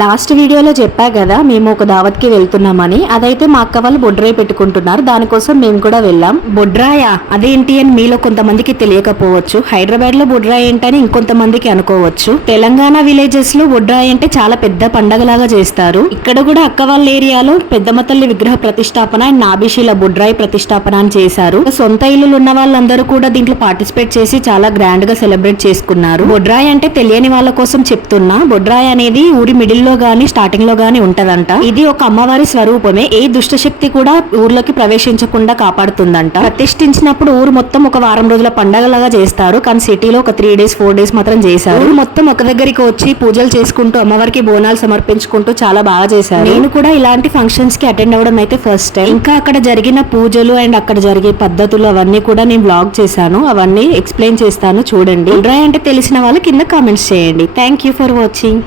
Last వీడియోలో చెప్పా కదా మేము ఒక దావత్కి వెళ్తున్నామని. అదైతే మా అక్క వాళ్ళు బొడ్రాయి పెట్టుకుంటున్నారు, దానికోసం మేము కూడా వెళ్ళాం. బొడ్రాయా అదేంటి అని మీలో కొంతమందికి తెలియకపోవచ్చు. హైదరాబాద్ లో బొడ్రాయి ఏంటని ఇంకొంతమందికి అనుకోవచ్చు. తెలంగాణ విలేజెస్ లో బొడ్రాయి అంటే చాలా పెద్ద పండగలాగా చేస్తారు. ఇక్కడ కూడా అక్క వాళ్ళ ఏరియాలో పెద్దమ్మ తల్లి విగ్రహ ప్రతిష్టాపన అండ్ నాభిశీల బొడ్రాయి ప్రతిష్టాపన అని చేశారు. సొంత ఇల్లులు ఉన్న వాళ్ళందరూ కూడా దీంట్లో పార్టిసిపేట్ చేసి చాలా గ్రాండ్ గా సెలబ్రేట్ చేసుకున్నారు. బొడ్రాయి అంటే తెలియని వాళ్ళ కోసం చెప్తున్నా, బొడ్రాయి అనేది ఊరి మిడిల్ లో గాని స్టార్టింగ్ లో గాని ఉంటదంట. ఇది ఒక అమ్మవారి స్వరూపమే. ఏ దుష్ట శక్తి కూడా ఊర్లోకి ప్రవేశించకుండా కాపాడుతుందంట. ప్రతిష్ఠించినప్పుడు ఊరు మొత్తం ఒక వారం రోజుల పండగలాగా చేస్తారు, కానీ సిటీలో ఒక 3 days 4 days మాత్రం చేశారు. ఊరు మొత్తం ఒక దగ్గరికి వచ్చి పూజలు చేసుకుంటూ అమ్మవారికి బోనాలు సమర్పించుకుంటూ చాలా బాగా చేశారు. నేను కూడా ఇలాంటి ఫంక్షన్స్ కి అటెండ్ అవ్వడం అయితే ఫస్ట్ టైం. ఇంకా అక్కడ జరిగిన పూజలు అండ్ అక్కడ జరిగే పద్ధతులు అవన్నీ కూడా నేను బ్లాగ్ చేశాను, అవన్నీ ఎక్స్ప్లెయిన్ చేస్తాను చూడండి. బొడ్రాయి అంటే తెలిసిన వాళ్ళు కింద కామెంట్స్ చేయండి. Thank you for watching.